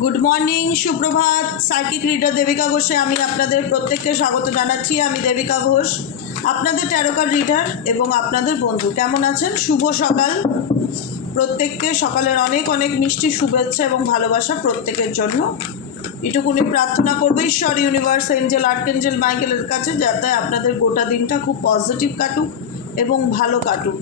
Good morning, সুপ্রভাত। Psychic reader Devika ঘোষে আমি আপনাদের প্রত্যেককে স্বাগত জানাচ্ছি। আমি দেবিকা ঘোষ, আপনাদের ট্যারোকার রিডার এবং আপনাদের বন্ধু। কেমন আছেন? শুভ সকাল প্রত্যেককে। সকালের অনেক অনেক মিষ্টি শুভেচ্ছা এবং ভালোবাসা প্রত্যেকের জন্য। এটুকুনি প্রার্থনা করবো ঈশ্বর, ইউনিভার্স, এঞ্জেল, আর্কএঞ্জেল মাইকেলের কাছে, যাতে আপনাদের গোটা দিনটা খুব পজিটিভ কাটুক এবং ভালো কাটুক।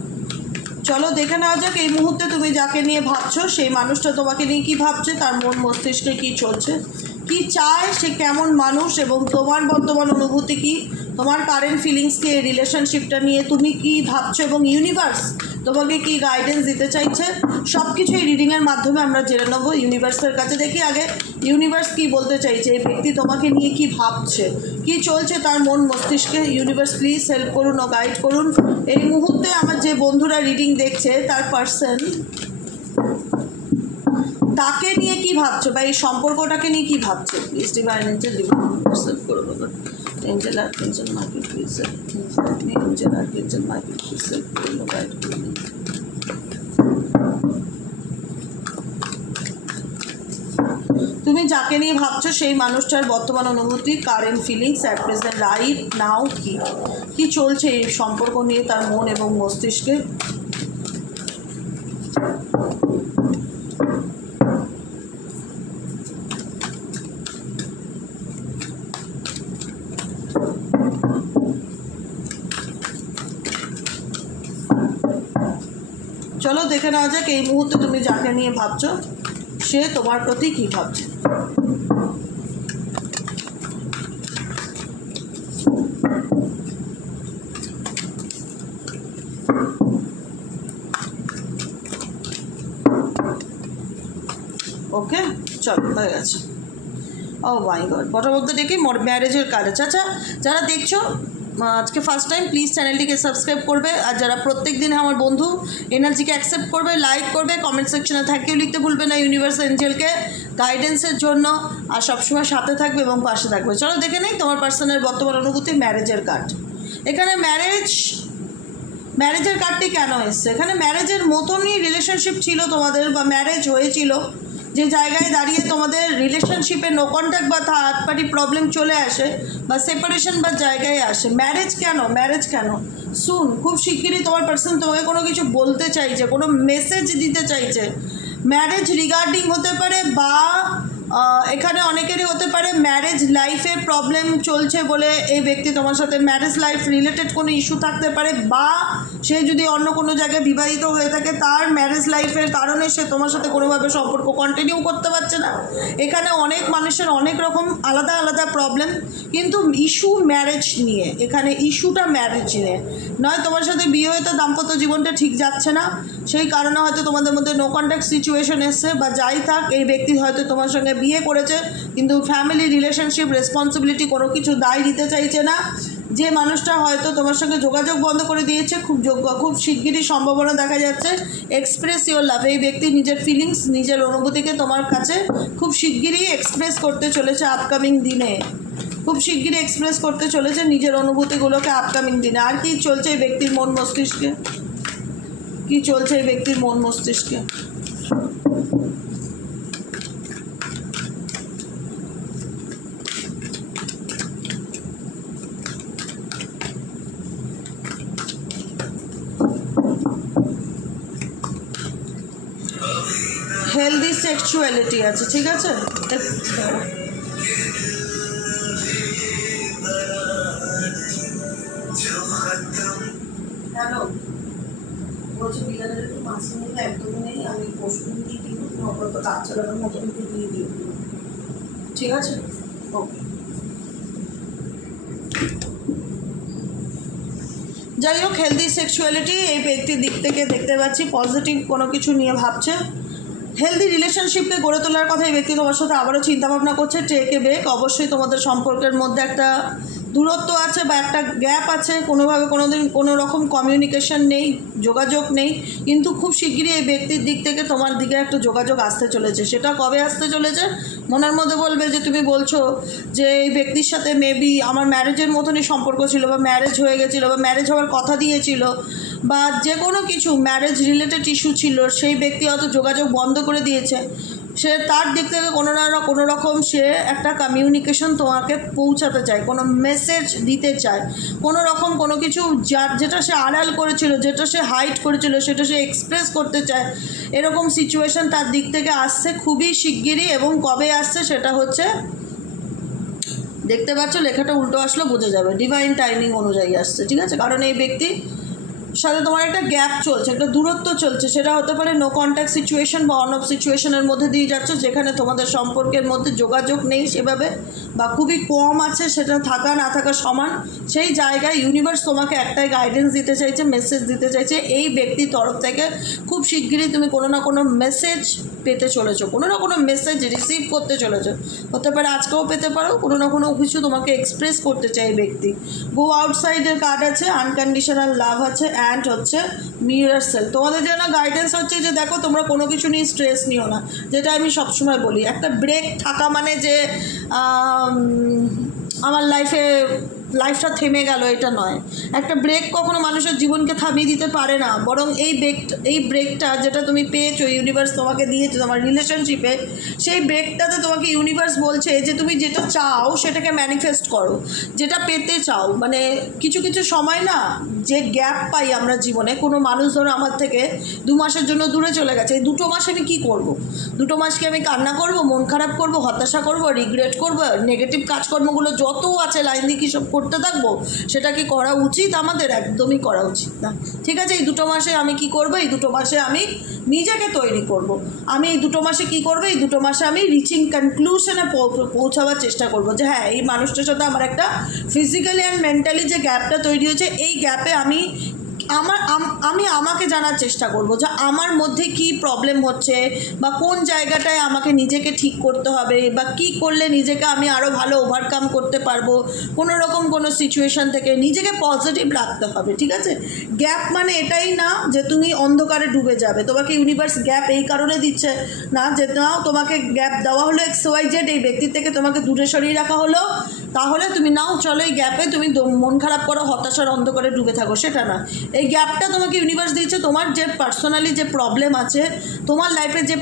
চলো দেখে নেওয়া যাক এই মুহূর্তে তুমি যাকে নিয়ে ভাবছো সেই মানুষটা তোমাকে নিয়ে কী ভাবছে, তার মন মস্তিষ্কে কী চলছে, কি চায়, সে কেমন মানুষ এবং তোমার বর্তমান অনুভূতি কী, তোমার কারেন্ট ফিলিংস কি, এই রিলেশনশিপটা নিয়ে তুমি কি ভাবছো এবং ইউনিভার্স তোমাকে কি গাইডেন্স দিতে চাইছে, সব কিছু এই রিডিংয়ের মাধ্যমে আমরা জেনে নেবো ইউনিভার্সের কাছে। দেখি আগে ইউনিভার্স কি বলতে চাইছে, এই ব্যক্তি তোমাকে নিয়ে কি ভাবছে, কি চলছে তার মন মস্তিষ্কে। ইউনিভার্স প্লিজ হেল্প করুন ও গাইড করুন। এই মুহূর্তে আমার যে বন্ধুরা রিডিং দেখছে তার পার্সন তাকে নিয়ে কি ভাবছো বা এই সম্পর্কটাকে নিয়ে কি ভাবছে। প্লিজ ডিভাইন এঞ্জেল হেল্প করুন। Angel archangel Michael please angel archangel Michael please help করুন ও গাইড করুন। তুমি যাকে নিয়ে ভাবছো সেই মানুষটার বর্তমান অনুভূতি, current feelings at present right now কি চলছে এই সম্পর্ক নিয়ে তার মন এবং মস্তিষ্কে। চলো দেখে নেওয়া যাক এই মুহূর্তে তুমি যাকে নিয়ে ভাবছো সে তোমার প্রতি কী ভাবছে। ওকে, চলো হয়ে গেছে। ও মাই গড, বটার মধ্যে ডেকে ম্যারেজের কাজ আছে। আচ্ছা, যারা দেখছো আজকে ফার্স্ট টাইম প্লিজ চ্যানেলটিকে সাবস্ক্রাইব করবে, আর যারা প্রত্যেক দিন আমার বন্ধু এনার্জিকে অ্যাকসেপ্ট করবে, লাইক করবে, কমেন্ট সেকশনে থ্যাংক ইউ লিখতে ভুলবে না ইউনিভার্স এঞ্জেলকে গাইডেন্সের জন্য, আর সবসময় সাথে থাকবে এবং পাশে থাকবে। চলো দেখে নেই তোমার পার্সনের বর্তমান অনুভূতি। ম্যারেজের কার্ড, এখানে ম্যারেজের কার্ডটি কেন এসছে? এখানে ম্যারেজের মতনই রিলেশনশিপ ছিল তোমাদের, বা ম্যারেজ হয়েছিল, যে জায়গায় দাঁড়িয়ে তোমাদের রিলেশনশিপে নো কন্ট্যাক্ট বা থার্ড পার্টি প্রবলেম চলে আসে বা সেপারেশন বা জায়গায় আসে। ম্যারেজ কেন শুন, খুব শিগগিরই তোমার পার্সন তোমাকে কোনো কিছু বলতে চাইছে, কোনো মেসেজ দিতে চাইছে। ম্যারেজ রিগার্ডিং হতে পারে, বা এখানে অনেকেরই হতে পারে ম্যারেজ লাইফে প্রবলেম চলছে বলে এই ব্যক্তি তোমার সাথে, ম্যারেজ লাইফ রিলেটেড কোনো ইস্যু থাকতে পারে, বা সে যদি অন্য কোনো জায়গায় বিবাহিত হয়ে থাকে তার ম্যারেজ লাইফের কারণে সে তোমার সাথে কোনোভাবে সম্পর্ক কন্টিনিউ করতে পারছে না। এখানে অনেক মানুষের অনেক রকম আলাদা আলাদা প্রবলেম, কিন্তু ইস্যু ম্যারেজ নিয়ে, এখানে ইস্যুটা ম্যারেজ নিয়ে নয়। তোমার সাথে বিয়ে হয়ে তো দাম্পত্য জীবনটা ঠিক যাচ্ছে না, সেই কারণে হয়তো তোমাদের মধ্যে নো কন্ট্যাক্ট সিচুয়েশন এসছে, বা যাই থাক এই ব্যক্তি হয়তো তোমার সঙ্গে বিয়ে করেছে কিন্তু ফ্যামিলি রিলেশনশিপ রেসপন্সিবিলিটি কোনো কিছু দায় নিতে চাইছে না। যে মানুষটা হয়তো তোমার সঙ্গে যোগাযোগ বন্ধ করে দিয়েছে, খুব শিগগিরই সম্ভাবনা দেখা যাচ্ছে এক্সপ্রেস ইওর লাভ। এই ব্যক্তি নিজের ফিলিংস, নিজের অনুভূতিকে তোমার কাছে খুব শিগগিরই এক্সপ্রেস করতে চলেছে আপকামিং দিনে, খুব শিগগিরই এক্সপ্রেস করতে চলেছে নিজের অনুভূতিগুলোকে আপকামিং দিনে। আর কি চলছে এই ব্যক্তির মন মস্তিষ্কে, কি চলছে এই ব্যক্তির মন মস্তিষ্কে। হেলদি সেক্সুয়ালিটি আছে, ঠিক আছে। হ্যালো, বলছি বিলাদের একটু মাঝে মধ্যে একদমই নেই, আমি পরশু দিন দিয়ে দিই, অপরত কাজ চালানোর মতন একটু দিয়ে দিই, ঠিক আছে। ওকে, যাই হোক, হেলদি সেক্সুয়ালিটি এই ব্যক্তির দিক থেকে দেখতে পাচ্ছি পজিটিভ কোনো কিছু নিয়ে ভাবছে। হেলদি রিলেশনশিপকে গড়ে তোলার কথা এই ব্যক্তি তোমার সাথে আবারও চিন্তাভাবনা করছে। Take a break. অবশ্যই তোমাদের সম্পর্কের মধ্যে একটা দূরত্ব আছে বা একটা গ্যাপ আছে, কোনোভাবে কোনোদিন কোনো রকম কমিউনিকেশন নেই, যোগাযোগ নেই, কিন্তু খুব শিগগিরই এই ব্যক্তির দিক থেকে তোমার দিকে একটা যোগাযোগ আসতে চলেছে। সেটা কবে আসতে চলেছে? মনের মধ্যে বলবে যে তুমি বলছো যে এই ব্যক্তির সাথে মেবি আমার ম্যারেজের মতনই সম্পর্ক ছিল, বা ম্যারেজ হয়ে গেছিলো, বা ম্যারেজ হওয়ার কথা দিয়েছিল, বা যে কোনো কিছু ম্যারেজ রিলেটেড ইস্যু ছিল, সেই ব্যক্তি হয়তো যোগাযোগ বন্ধ করে দিয়েছে। সে তার দিক থেকে কোনো না কোনো রকম সে একটা কমিউনিকেশন তোমাকে পৌঁছাতে চায়, কোনো মেসেজ দিতে চায়, কোনো রকম কোনো কিছু যেটা সে আড়াল করেছিল, যেটা সে হাইড করেছিল, সেটা সে এক্সপ্রেস করতে চায়। এরকম সিচুয়েশন তার দিক থেকে আসছে খুবই শিগগিরই। এবং কবে আসছে সেটা হচ্ছে, দেখতে পাচ্ছ লেখাটা উল্টো আসলো, বোঝা যাবে ডিভাইন টাইমিং অনুযায়ী আসছে, ঠিক আছে? কারণ এই ব্যক্তি সাথে তোমার একটা গ্যাপ চলছে, একটা দূরত্ব চলছে। সেটা হতে পারে নো কন্ট্যাক্ট সিচুয়েশন বা অন অফ সিচুয়েশনের মধ্যে দিয়ে যাচ্ছ, যেখানে তোমাদের সম্পর্কের মধ্যে যোগাযোগ নেই সেভাবে, বা খুবই কম আছে, সেটা থাকা না থাকা সমান। সেই জায়গায় ইউনিভার্স তোমাকে একটাই গাইডেন্স দিতে চাইছে, মেসেজ দিতে চাইছে। এই ব্যক্তির তরফ থেকে খুব শিগগিরই তুমি কোনো না কোনো মেসেজ পেতে চলেছো, কোনো না কোনো মেসেজ রিসিভ করতে চলেছো। হতে পারে আজকেও পেতে পারো, কোনো না কোনো কিছু তোমাকে এক্সপ্রেস করতে চাই এই ব্যক্তি। গো আউটসাইডের কার্ড আছে, আনকন্ডিশনাল লাভ আছে, অ্যান্ড হচ্ছে মিরর সেল। তোমাদের জন্য গাইডেন্স হচ্ছে যে দেখো তোমরা কোনো কিছু নিয়ে স্ট্রেস নিও না, যেটা আমি সবসময় বলি। একটা ব্রেক থাকা মানে যে আমার লাইফটা থেমে গেল, এটা নয়। একটা ব্রেক কখনো মানুষের জীবনকে থামিয়ে দিতে পারে না, বরং এই ব্রেকটা যেটা তুমি পেয়েছো, ইউনিভার্স তোমাকে দিয়েছে তোমার রিলেশনশিপে, সেই ব্রেকটাতে তোমাকে ইউনিভার্স বলছে যে তুমি যেটা চাও সেটাকে ম্যানিফেস্ট করো, যেটা পেতে চাও। মানে কিছু কিছু সময় না যে গ্যাপ পাই আমরা জীবনে, কোনো মানুষ ধরো আমার থেকে 2 মাসের জন্য দূরে চলে গেছে, এই 2 মাস আমি কী করবো? 2 মাস কি আমি কান্না করব, মন খারাপ করব, হতাশা করব, রিগ্রেট করব, নেগেটিভ কাজকর্মগুলো যত আছে লাইন দিয়ে কী সব করতে থাকবো? সেটা কি করা উচিত আমাদের? একদমই করা উচিত না, ঠিক আছে? এই 2 মাসে আমি কি করব? এই 2 মাসে আমি নিজেকে তৈরি করব। আমি এই 2 মাসে কি করব? এই 2 মাসে আমি রিচিং কনক্লুশনে পৌঁছাবার চেষ্টা করব যে হ্যাঁ, এই মানুষটার সাথে আমার একটা ফিজিক্যালি অ্যান্ড মেন্টালি যে গ্যাপটা তৈরি হয়েছে, এই গ্যাপে আমি আমাকে জানার চেষ্টা করব যে আমার মধ্যে কি প্রবলেম হচ্ছে, বা কোন জায়গাটায় আমাকে নিজেকে ঠিক করতে হবে, বা কি করলে নিজেকে আমি আরও ভালো ওভারকাম করতে পারবো কোনো রকম কোনো সিচুয়েশান থেকে। নিজেকে পজিটিভ রাখতে হবে, ঠিক আছে? গ্যাপ মানে এটাই না যে তুমি অন্ধকারে ডুবে যাবে। তোমাকে ইউনিভার্স গ্যাপ এই কারণে দিচ্ছে না যে নাও তোমাকে গ্যাপ দেওয়া হলো XYZ, এই ব্যক্তির থেকে তোমাকে দূরে সরিয়ে রাখা হলো, তাহলে তুমি নাও চলো এই গ্যাপে তুমি মন খারাপ করো, হতাশার অন্ধকারে ডুবে থাকো, সেটা না। এই গ্যাপটা তোমাকে ইউনিভার্স দিচ্ছে তোমার যে পার্সোনালি যে প্রবলেম আছে, তোমার লাইফে যে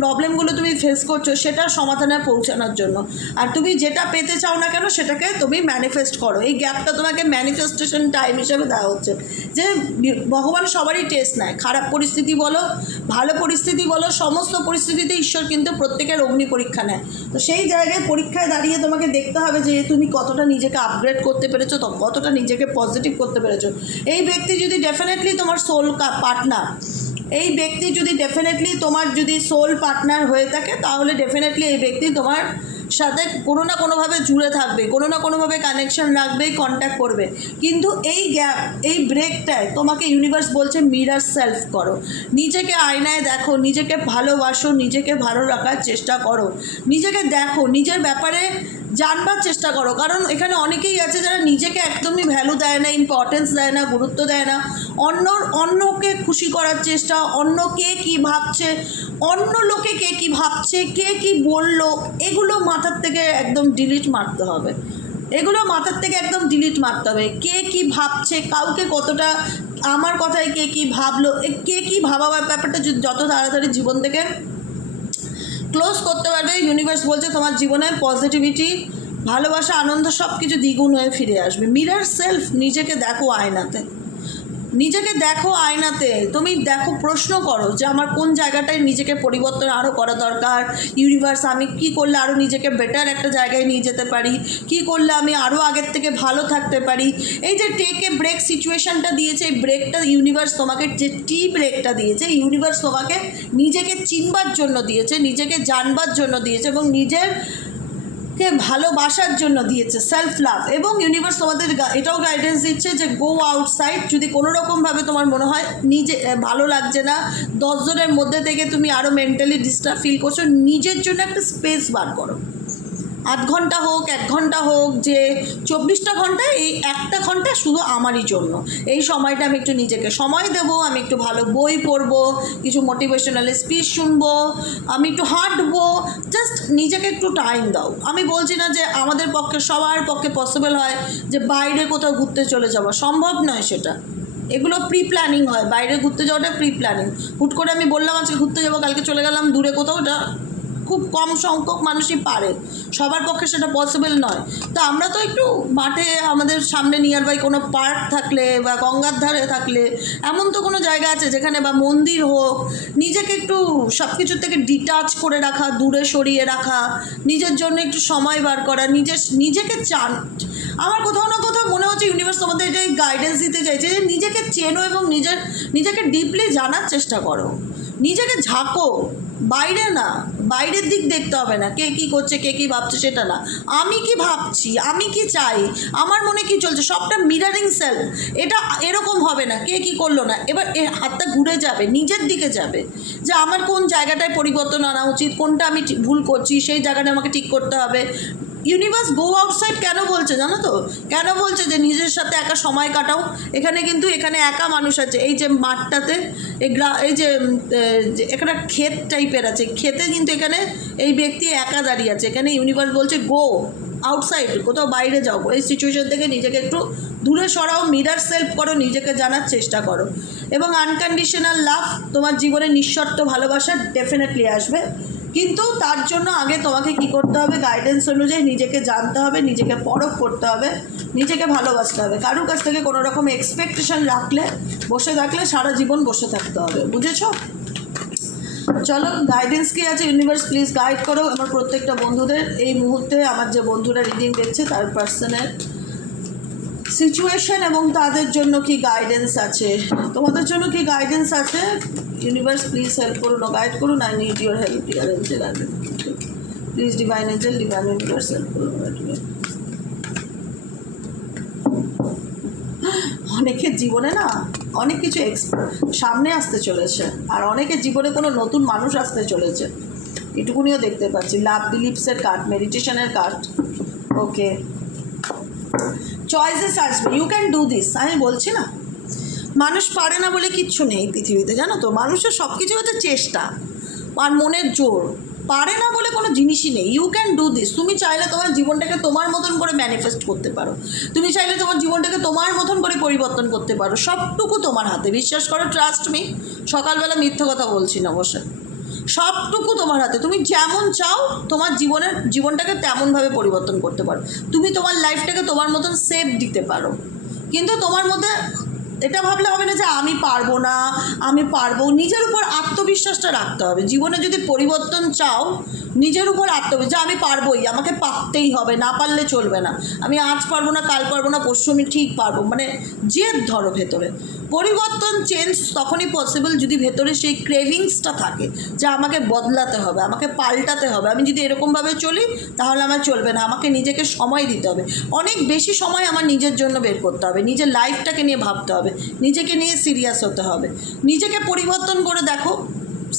প্রবলেমগুলো তুমি ফেস করছো, সেটা সমাধানে পৌঁছানোর জন্য। আর তুমি যেটা পেতে চাও না কেন সেটাকে তুমি ম্যানিফেস্ট করো। এই গ্যাপটা তোমাকে ম্যানিফেস্টেশন টাইম হিসেবে দেওয়া হচ্ছে, যে ভগবান সবারই টেস্ট নেয়। খারাপ পরিস্থিতি বলো, ভালো পরিস্থিতি বলো, সমস্ত পরিস্থিতিতে ঈশ্বর কিন্তু প্রত্যেকের অগ্নি পরীক্ষা নেয়। তো সেই জায়গায় পরীক্ষায় দাঁড়িয়ে তোমাকে দেখতে হবে যে তুমি কতটা নিজেকে আপগ্রেড করতে পেরেছো, কতটা নিজেকে পজিটিভ করতে পেরেছো। এই ব্যক্তি যদি ডেফিনেটলি তোমার সোল পার্টনার, এই ব্যক্তি যদি ডেফিনেটলি তোমার যদি সোল পার্টনার হয়ে থাকে, তাহলে ডেফিনেটলি এই ব্যক্তি তোমার সাথে কোনো না কোনোভাবে জুড়ে থাকবে, কোনো না কোনোভাবে কানেকশন রাখবে, কন্ট্যাক্ট করবে। কিন্তু এই গ্যাপ, এই ব্রেকটায় তোমাকে ইউনিভার্স বলছে মিরার সেলফ করো, নিজেকে আয়নায় দেখো, নিজেকে ভালোবাসো, নিজেকে ভালো রাখার চেষ্টা করো, নিজেকে দেখো, নিজের ব্যাপারে জানবার চেষ্টা করো। কারণ এখানে অনেকেই আছে যারা নিজেকে একদমই ভ্যালু দেয় না, ইম্পর্টেন্স দেয় না, গুরুত্ব দেয় না। অন্যকে খুশি করার চেষ্টা, অন্য কে কী ভাবছে, অন্য লোকে কে কী ভাবছে, কে কী বললো, এগুলো মাথার থেকে একদম ডিলিট মারতে হবে। এগুলো মাথার থেকে একদম ডিলিট মারতে হবে। কে কী ভাবছে, কাউকে কতটা, আমার কথায় কে কী ভাবলো, কে কী ভাবা, ব্যাপারটা যত তাড়াতাড়ি জীবন থেকে ক্লোজ করতে পারবে, ইউনিভার্স বলছে তোমার জীবনে পজিটিভিটি, ভালোবাসা, আনন্দ সব কিছু দ্বিগুণ হয়ে ফিরে আসবে। মিরর সেলফ, নিজেকে দেখো আয়নাতে, নিজেকে দেখো আয়নাতে, তুমি দেখো, প্রশ্ন করো যে আমার কোন জায়গাটায় নিজেকে পরিবর্তন আরও করা দরকার। ইউনিভার্স, আমি কি করলে আরও নিজেকে বেটার একটা জায়গায় নিয়ে যেতে পারি, কি করলে আমি আরও আগের থেকে ভালো থাকতে পারি। এই যে টেক এ ব্রেক সিচুয়েশানটা দিয়েছে, এই ব্রেকটা ইউনিভার্স তোমাকে, যে ব্রেকটা দিয়েছে ইউনিভার্স তোমাকে নিজেকে চিনবার জন্য দিয়েছে, নিজেকে জানবার জন্য দিয়েছে, এবং নিজের কে ভালোবাসার জন্য দিয়েছে, সেলফ লাভ। এবং ইউনিভার্স তোমাদের এটাও গাইডেন্স দিচ্ছে যে গো আউটসাইড। যদি কোনো রকমভাবে তোমার মনে হয় নিজে ভালো লাগছে না, 10 জনের মধ্যে থেকে তুমি আরও মেন্টালি ডিস্টার্ব ফিল করছো, নিজের জন্য একটা স্পেস বার করো। 8 ঘন্টা হোক, 1 ঘন্টা হোক, যে 24টা ঘন্টায় এই 1টা ঘন্টা শুধু আমারই জন্য। এই সময়টা আমি একটু নিজেকে সময় দেবো, আমি একটু ভালো বই পড়বো, কিছু মোটিভেশনাল স্পিচ শুনবো, আমি একটু হাঁটবো, জাস্ট নিজেকে একটু টাইম দাও। আমি বলছি না যে আমাদের পক্ষে, সবার পক্ষে পসিবল হয় যে বাইরে কোথাও ঘুরতে চলে যাওয়া, সম্ভব নয় সেটা। এগুলো প্রি প্ল্যানিং হয়, বাইরে ঘুরতে যাওয়াটা প্রি প্ল্যানিং। হুট করে আমি বললাম আজকে ঘুরতে যাবো, কালকে চলে গেলাম দূরে কোথাও, এটা খুব কম সংখ্যক মানুষই পারে, সবার পক্ষে সেটা পসিবল নয়। তো আমরা তো একটু মাঠে আমাদের সামনে নিয়ার বাই কোনো পার্ক থাকলে বা গঙ্গার ধারে থাকলে, এমন তো কোনো জায়গা আছে যেখানে, বা মন্দির হোক, নিজেকে একটু সব কিছুর থেকে ডিটাচ করে রাখা, দূরে সরিয়ে রাখা, নিজের জন্য একটু সময় বার করা, নিজেকে চান। আমার কোথাও না কোথাও মনে হচ্ছে ইউনিভার্স তোমাদের এটাই গাইডেন্স দিতে চাইছে যে নিজেকে চেনো এবং নিজেকে ডিপলি জানার চেষ্টা করো, নিজেকে ঝাঁকো, বাইরে না, বাইরের দিক দেখতে হবে না, কে কী করছে, কে কী ভাবছে সেটা না, আমি কি ভাবছি, আমি কি চাই, আমার মনে কি চলছে, সবটা মিরারিং সেলফ। এটা এরকম হবে না কে কী করলো না, এবার হাতটা ঘুরে যাবে, নিজের দিকে যাবে, যে আমার কোন জায়গাটায় পরিবর্তন আনা উচিত, কোনটা আমি ভুল করছি, সেই জায়গাটা আমাকে ঠিক করতে হবে। ইউনিভার্স গো আউটসাইড কেন বলছে জানো তো, কেন বলছে যে নিজের সাথে একা সময় কাটাও। এখানে কিন্তু এখানে একা মানুষ আছে, এই যে মাঠটাতে, এই যে এখানে ক্ষেত টাইপের আছে, ক্ষেতে কিন্তু এখানে এই ব্যক্তি একা দাঁড়িয়ে আছে। এখানে ইউনিভার্স বলছে গো আউটসাইড, কোথাও বাইরে যাও, এই সিচুয়েশন থেকে নিজেকে একটু দূরে সরাও, মিরার সেলফ করো, নিজেকে জানার চেষ্টা করো। এবং আনকন্ডিশনাল লাভ, তোমার জীবনে নিঃশর্ত ভালোবাসা ডেফিনেটলি আসবে, কিন্তু তার জন্য আগে তোমাকে কি করতে হবে, গাইডেন্স অনুযায়ী নিজেকে জানতে হবে, নিজেকে পরখ করতে হবে, নিজেকে ভালোবাসতে হবে। কারোর কাছ থেকে কোনো রকম এক্সপেকটেশন রাখলে, বসে থাকলে সারা জীবন বসে থাকতে হবে, বুঝেছ? চলো, গাইডেন্স কী আছে ইউনিভার্স প্লিজ গাইড করো আমার প্রত্যেকটা বন্ধুদের। এই মুহূর্তে আমার যে বন্ধুরা রিডিং দেখছে তার পার্সনের সিচুয়েশন এবং তাদের জন্য কি গাইডেন্স আছে, তোমাদের জন্য কি গাইডেন্স আছে, ইউনিভার্স প্লিজ হেল্প করুন, গাইড করুন। I need your help dear angel, please divine Angel, divine universe help করুন। অনেকের জীবনে না অনেক কিছু সামনে আসতে চলেছে, আর অনেকের জীবনে কোনো নতুন মানুষ আসতে চলেছে, এটুকুনিও দেখতে পাচ্ছি। লাভ বিলিভসের কার্ড, মেডিটেশনের কার্ড, ওকে, চয়েসেস আসবে, ইউ ক্যান ডু দিস। আমি বলছি না, মানুষ পারে না বলে কিচ্ছু নেই পৃথিবীতে, জানো তো, মানুষের সব কিছু হচ্ছে চেষ্টা আর মনের জোর, পারে না বলে কোনো জিনিসই নেই। You can do this. তুমি চাইলে তোমার জীবনটাকে তোমার মতন করে ম্যানিফেস্ট করতে পারো, তুমি চাইলে তোমার জীবনটাকে তোমার মতন করে পরিবর্তন করতে পারো, সবটুকু তোমার হাতে, বিশ্বাস করো, ট্রাস্ট মি, সকালবেলা মিথ্যে কথা বলছি না বসে, সবটুকু তোমার হাতে। তুমি যেমন চাও তোমার জীবনটাকে তেমনভাবে পরিবর্তন করতে পারো, তুমি তোমার লাইফটাকে তোমার মতন সেভ দিতে পারো। কিন্তু তোমার মধ্যে এটা ভাবলে হবে না যে আমি পারবো না, আমি পারবো। নিজের উপর আত্মবিশ্বাসটা রাখতে হবে। জীবনে যদি পরিবর্তন চাও, নিজের উপর আত্মবিশ্বাস, যে আমি পারবোই, আমাকে পারতেই হবে, না পারলে চলবে না, আমি আজ পারবো না, কাল পারবো না, পরশু আমি ঠিক পারবো, মানে জেদ ধরো ভেতরে। পরিবর্তন চেঞ্জ তখনই পসিবল যদি ভেতরে সেই ক্রেভিংসটা থাকে যে আমাকে বদলাতে হবে, আমাকে পাল্টাতে হবে। আমি যদি এরকমভাবে চলি তাহলে আমার চলবে না, আমাকে নিজেকে সময় দিতে হবে, অনেক বেশি সময় আমার নিজের জন্য বের করতে হবে, নিজের লাইফটাকে নিয়ে ভাবতে হবে, নিজেকে নিয়ে সিরিয়াস হতে হবে, নিজেকে পরিবর্তন করে দেখো।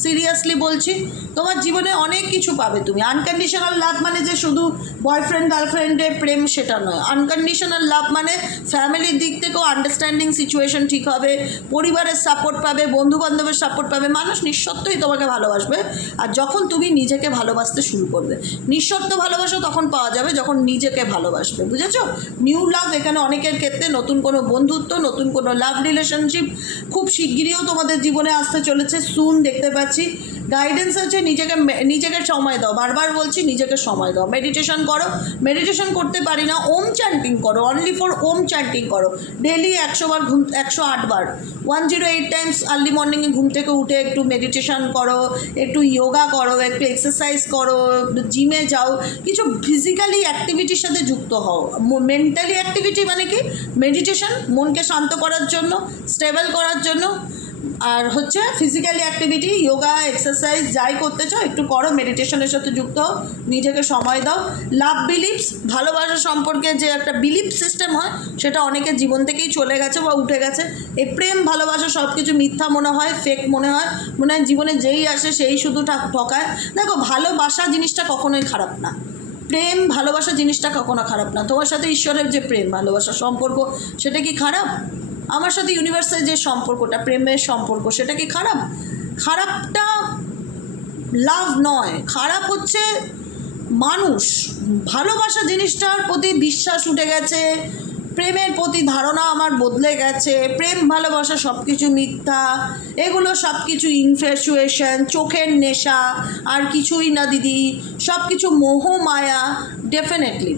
সিরিয়াসলি বলছি, তোমার জীবনে অনেক কিছু পাবে তুমি। আনকন্ডিশনাল লাভ মানে যে শুধু বয়ফ্রেন্ড গার্লফ্রেন্ডের প্রেম সেটা নয়। আনকন্ডিশনাল লাভ মানে ফ্যামিলির দিক থেকেও আন্ডারস্ট্যান্ডিং সিচুয়েশন ঠিক হবে, পরিবারের সাপোর্ট পাবে, বন্ধুবান্ধবের সাপোর্ট পাবে, মানুষ নিঃশর্তই তোমাকে ভালোবাসবে। আর যখন তুমি নিজেকে ভালোবাসতে শুরু করবে, নিঃশর্ত ভালোবাসা তখন পাওয়া যাবে যখন নিজেকে ভালোবাসবে, বুঝেছো? নিউ লাভ, এখানে অনেকের ক্ষেত্রে নতুন কোনো বন্ধুত্ব, নতুন কোনো লাভ রিলেশনশিপ খুব শিগগিরিও তোমাদের জীবনে আসতে চলেছে, সুন দেখতে পাচ্ছি। গাইডেন্স হচ্ছে নিজেকে সময় দাও, বারবার বলছি নিজেকে সময় দাও, মেডিটেশন করো, মেডিটেশন করতে পারি না, ওম চ্যান্টিং করো, অনলি ফর ওম চ্যান্টিং করো, ডেলি 100 বার 108 বার 108 টাইমস আর্লি মর্নিংয়ে ঘুম থেকে উঠে একটু মেডিটেশন করো, একটু যোগা করো, একটু এক্সারসাইজ করো, জিমে যাও, কিছু ফিজিক্যালি অ্যাক্টিভিটির সাথে যুক্ত হও। মেন্টালি অ্যাক্টিভিটি মানে কি, মেডিটেশন মনকে শান্ত করার জন্য, স্টেবল করার জন্য, আর হচ্ছে ফিজিক্যালি অ্যাক্টিভিটি, যোগা, এক্সারসাইজ যাই করতে চাও একটু করো, মেডিটেশনের সাথে যুক্ত হও, নিজেকে সময় দাও। লাভ বিলিভস, ভালোবাসা সম্পর্কে যে একটা বিলিভ সিস্টেম হয় সেটা অনেকের জীবন থেকেই চলে গেছে বা উঠে গেছে। এই প্রেম ভালোবাসা সব কিছু মিথ্যা মনে হয়, ফেক মনে হয়, জীবনে যেই আসে সেই শুধু ঠকায়। দেখো, ভালোবাসা জিনিসটা কখনোই খারাপ না, প্রেম ভালোবাসা জিনিসটা কখনো খারাপ না। তোমার সাথে ঈশ্বরের যে প্রেম ভালোবাসা সম্পর্ক সেটা কি খারাপ? আমার সাথে ইউনিভার্সের যে সম্পর্কটা, প্রেমের সম্পর্ক, সেটা কি খারাপ? খারাপটা লাভ নয়, খারাপ হচ্ছে মানুষ। ভালোবাসা জিনিসটার প্রতি বিশ্বাস উঠে গেছে, প্রেমের প্রতি ধারণা আমার বদলে গেছে, প্রেম ভালোবাসা সব কিছু মিথ্যা, এগুলো সব কিছু ইনফ্যাচুয়েশন, চোখের নেশা, আর কিছুই না দিদি, সব কিছু মোহ মায়া। ডেফিনেটলি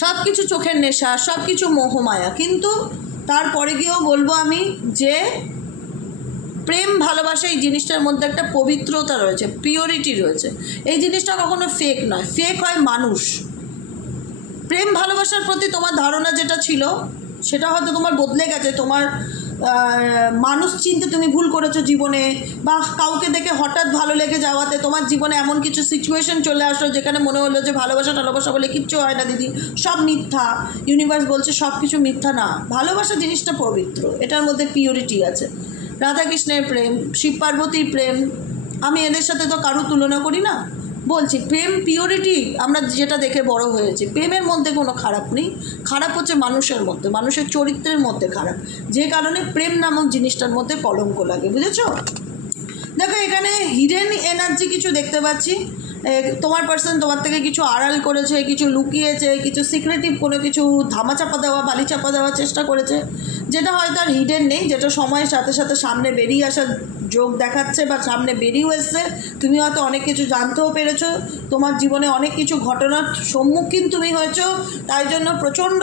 সব কিছু চোখের নেশা, সব কিছু মোহমায়া, কিন্তু তারপরে গিয়েও বলবো আমি যে প্রেম ভালোবাসা এই জিনিসটার মধ্যে একটা পবিত্রতা রয়েছে, পিওরিটি রয়েছে। এই জিনিসটা কখনো ফেক নয়, ফেক হয় মানুষ। প্রেম ভালোবাসার প্রতি তোমার ধারণা যেটা ছিল সেটা হয়তো তোমার বদলে গেছে, তোমার মানুষ চিনতে তুমি ভুল করেছো জীবনে, বা কাউকে দেখে হঠাৎ ভালো লেগে যাওয়াতে তোমার জীবনে এমন কিছু সিচুয়েশন চলে আসলো যেখানে মনে হলো যে ভালোবাসা টালোবাসা বলে কিচ্ছু হয় না দিদি, সব মিথ্যা। ইউনিভার্স বলছে সব কিছু মিথ্যা না, ভালোবাসা জিনিসটা পবিত্র, এটার মধ্যে পিওরিটি আছে। রাধাকৃষ্ণের প্রেম, শিব পার্বতীর প্রেম, আমি এদের সাথে তো কারো তুলনা করি না। বলছি প্রেম পিওরিটি, আমরা যেটা দেখে বড় হয়েছি, প্রেমের মধ্যে কোনো খারাপ নেই। খারাপ হচ্ছে মানুষের মধ্যে, মানুষের চরিত্রের মধ্যে খারাপ, যে কারণে প্রেম নামক জিনিসটার মধ্যে কলঙ্ক লাগে, বুঝেছো? দেখো এখানে হিডেন এনার্জি কিছু দেখতে পাচ্ছি। তোমার পার্সন তোমার থেকে কিছু আড়াল করেছে, কিছু লুকিয়েছে, কিছু সিক্রেটিভ কোনো কিছু ধামাচাপা দেওয়া, বালি চাপা দেওয়ার চেষ্টা করেছে, যেটা হয়তো আর হিডেন নেই, যেটা সময়ের সাথে সাথে সামনে বেরিয়ে আসার যোগ দেখাচ্ছে বা সামনে বেরিয়েও এসছে। তুমি হয়তো অনেক কিছু জানতেও পেরেছো, তোমার জীবনে অনেক কিছু ঘটনার সম্মুখীন তুমি হয়েছো, তাই জন্য প্রচণ্ড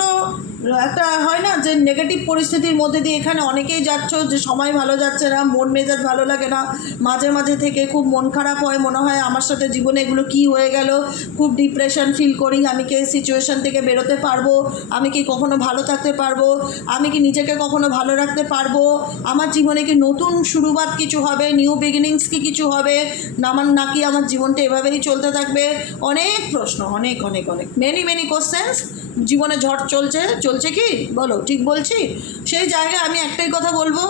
একটা হয় না যে নেগেটিভ পরিস্থিতির মধ্যে দিয়ে এখানে অনেকেই যাচ্ছ, যে সময় ভালো যাচ্ছে না, মন মেজাজ ভালো লাগে না, মাঝে মাঝে থেকে খুব মন খারাপ হয়, মনে হয় আমার সাথে জীবনে এগুলো কি হয়ে গেল, খুব ডিপ্রেশন ফিল করি, আমি কি এই সিচুয়েশান থেকে বেরোতে পারবো, আমি কি কখনো ভালো থাকতে পারবো, আমি কি নিজেকে কখনো ভালো রাখতে পারবো, আমার জীবনে কি নতুন শুরুবাত কিছু হবে, নিউ বিগিনিংস কি কিছু হবে নাকি আমার জীবনটা এভাবেই চলতে থাকবে। অনেক প্রশ্ন, অনেক অনেক অনেক মেনি কোশ্চেন্স। জীবনে ঝড় চলছে কি বলো, ঠিক বলছি? সেই জায়গায় আমি একটাই কথা বলবো,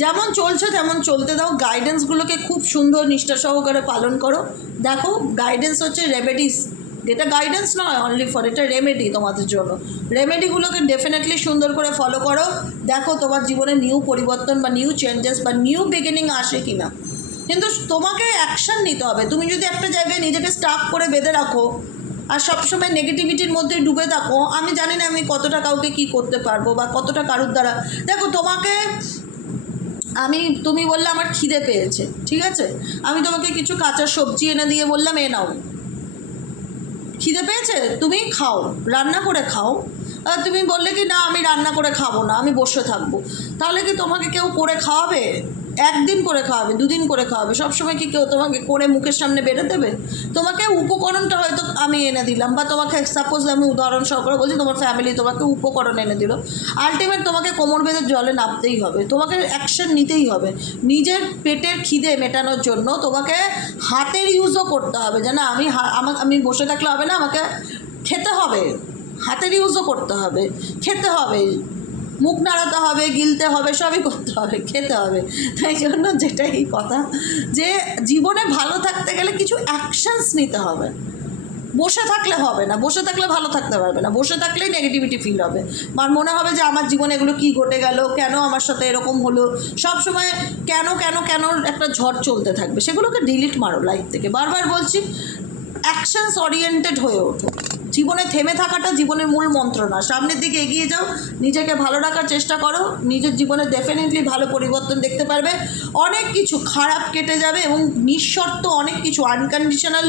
যেমন চলছে তেমন চলতে দাও, গাইডেন্সগুলোকে খুব সুন্দর নিষ্ঠা সহকারে পালন করো। দেখো গাইডেন্স হচ্ছে রেমেডিস, এটা গাইডেন্স নয় অনলি ফর, এটা রেমেডি তোমাদের জন্য। রেমেডিগুলোকে ডেফিনেটলি সুন্দর করে ফলো করো, দেখো তোমার জীবনে নিউ পরিবর্তন বা নিউ চেঞ্জেস বা নিউ বিগিনিং আসে কি না। কিন্তু তোমাকে অ্যাকশান নিতে হবে। তুমি যদি একটা জায়গায় নিজেকে স্টাক করে বেঁধে রাখো আর সবসময় নেগেটিভিটির মধ্যে ডুবে থাকো, আমি জানি না আমি কতটা কাউকে কি করতে পারবো বা কতটা কারুর দ্বারা। দেখো তোমাকে তুমি বললে আমার খিদে পেয়েছে, ঠিক আছে, আমি তোমাকে কিছু কাঁচা সবজি এনে দিয়ে বললাম এ নাও, খিদে পেয়েছে তুমি খাও, রান্না করে খাও। আর তুমি বললে কি না আমি রান্না করে খাবো না, আমি বসে থাকবো, তাহলে কি তোমাকে কেউ করে খাওয়াবে? একদিন করে খাওয়াবে, দুদিন করে খাওয়াবে, সবসময় কি কেউ তোমাকে করে মুখের সামনে বেরো দেবে? তোমাকে উপকরণটা হয়তো আমি এনে দিলাম, বা তোমাকে সাপোজ আমি উদাহরণ সহকারে বলছি, তোমার ফ্যামিলি তোমাকে উপকরণ এনে দিল, আলটিমেট তোমাকে কোমর বেঁধে জলে নামতেই হবে, তোমাকে অ্যাকশন নিতেই হবে। নিজের পেটের খিদে মেটানোর জন্য তোমাকে হাতের ইউজও করতে হবে, যে না আমি বসে থাকলে হবে না, আমাকে খেতে হবে, হাতের ইউজও করতে হবে, খেতে হবে, মুখ নাড়াতে হবে, গিলতে হবে, সবই করতে হবে, খেতে হবে। তাই জন্য যেটাই কথা, যে জীবনে ভালো থাকতে গেলে কিছু অ্যাকশানস নিতে হবে। বসে থাকলে হবে না, বসে থাকলে ভালো থাকতে পারবে না, বসে থাকলেই নেগেটিভিটি ফিল হবে, আর মনে হবে যে আমার জীবনে এগুলো কী ঘটে গেল, কেন আমার সাথে এরকম হলো, সব সময় কেন একটা ঝড় চলতে থাকবে। সেগুলোকে ডিলিট মারো লাইফ থেকে। বারবার বলছি, অ্যাকশনস ওরিয়েন্টেড হয়ে ওঠো। জীবনে থেমে থাকাটা জীবনের মূল মন্ত্র না, সামনের দিকে এগিয়ে যাও, নিজেকে ভালো রাখার চেষ্টা করো, নিজের জীবনে ডেফিনেটলি ভালো পরিবর্তন দেখতে পারবে, অনেক কিছু খারাপ কেটে যাবে এবং নিঃশর্ত অনেক কিছু আনকন্ডিশনাল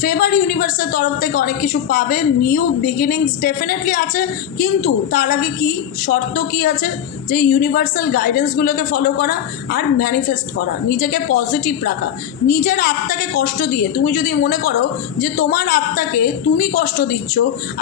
ফেভার ইউনিভার্সের তরফ থেকে অনেক কিছু পাবে, নিউ বিগিনিংস ডেফিনেটলি আছে। কিন্তু তার আগে কি শর্ত কি আছে, যে ইউনিভার্সাল গাইডেন্সগুলোকে ফলো করা আর ম্যানিফেস্ট করা, নিজেকে পজিটিভ রাখা, নিজের আত্মাকে কষ্ট দিয়ে। তুমি যদি মনে করো যে তোমার আত্মাকে তুমি কষ্ট দিচ্ছ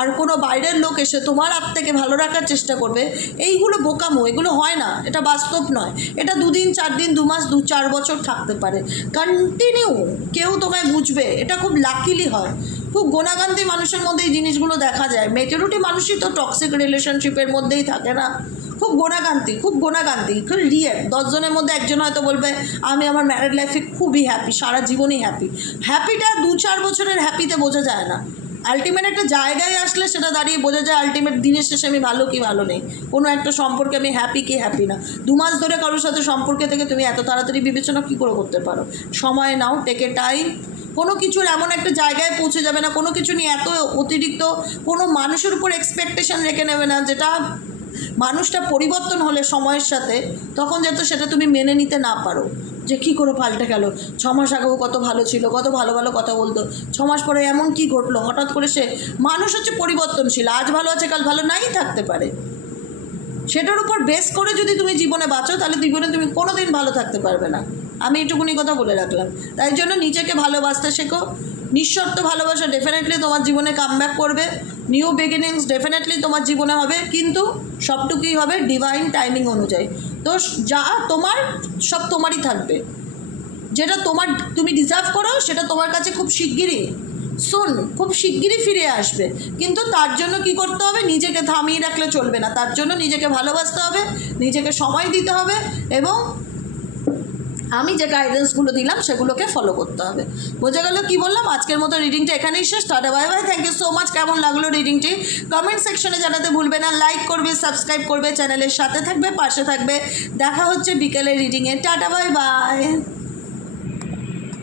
আর কোনো বাইরের লোক এসে তোমার আত্মাকে ভালো রাখার চেষ্টা করবে, এইগুলো বোকামো, এগুলো হয় না, এটা বাস্তব নয়। এটা 2 দিন 4 দিন 2 মাস 2-4 বছর থাকতে পারে, কন্টিনিউ কেউ তোমায় বুঝবে, এটা খুব লাকিলি হয়। খুব গোনাগান্তি মানুষের মধ্যে এই জিনিসগুলো দেখা যায়। মেজরিটি মানুষই তো টক্সিক রিলেশনশিপের মধ্যেই থাকে না, খুব গোনাগান্তি খুব রিয়েল। 10 জনের মধ্যে একজন হয়তো বলবে আমি আমার ম্যারিড লাইফে খুবই হ্যাপি, সারা জীবনই হ্যাপিটা 2-4 বছরের হ্যাপিতে বোঝা যায় না। আলটিমেট একটা জায়গায় আসলে সেটা দাঁড়িয়ে বোঝা যায় আলটিমেট দিনের শেষে আমি ভালো কি ভালো নেই, কোনো একটা সম্পর্কে আমি হ্যাপি কি হ্যাপি না। 2 মাস ধরে কারোর সাথে সম্পর্কে থেকে তুমি এত তাড়াতাড়ি বিবেচনা কী করে করতে পারো? সময় নাও, টেক এ টাইম, কোনো কিছুর এমন একটা জায়গায় পৌঁছে যাবে না, কোনো কিছু নিয়ে এত অতিরিক্ত কোনো মানুষের উপর এক্সপেকটেশন রেখে নেবে না, যেটা মানুষটা পরিবর্তন হলে সময়ের সাথে তখন যাতে সেটা তুমি মেনে নিতে না পারো, যে কী করে পাল্টে গেল, 6 মাস আগেও কত ভালো ছিল, কত ভালো ভালো কথা বলতো, 6 মাস পরে এমন কি ঘটলো হঠাৎ করে সে। মানুষ হচ্ছে পরিবর্তনশীল, আজ ভালো আছে কাল ভালো নাই থাকতে পারে। সেটার উপর বেস করে যদি তুমি জীবনে বাঁচো তাহলে জীবনে তুমি কোনো দিন ভালো থাকতে পারবে না। আমি এটুকুনি কথা বলে রাখলাম। তাই জন্য নিজেকে ভালোবাসতে শেখো। নিঃশর্ত ভালোবাসা ডেফিনেটলি তোমার জীবনে কামব্যাক করবে, নিউ বিগিনিংস ডেফিনেটলি তোমার জীবনে হবে, কিন্তু সবটুকুই হবে ডিভাইন টাইমিং অনুযায়ী। তো যা তোমার সব তোমারই থাকবে, যেটা তুমি ডিজার্ভ করো সেটা তোমার কাছে খুব শিগগিরই ফিরে আসবে। কিন্তু তার জন্য কি করতে হবে, নিজেকে থামিয়ে রাখলে চলবে না, তার জন্য নিজেকে ভালোবাসতে হবে, নিজেকে সময় দিতে হবে, এবং আমি যে গাইডেন্সগুলো দিলাম সেগুলোকে ফলো করতে হবে। বোঝা গেল কি বললাম? আজকের মতো রিডিংটা এখানেই শেষ। Tata bye bye, thank you so much. কেমন লাগলো রিডিংটি কমেন্ট সেকশনে জানাতে ভুলবে না। লাইক করবে, সাবস্ক্রাইব করবে, চ্যানেলের সাথে থাকবে, পাশে থাকবে। দেখা হচ্ছে বিকেলের রিডিংয়ে। Tata bye by.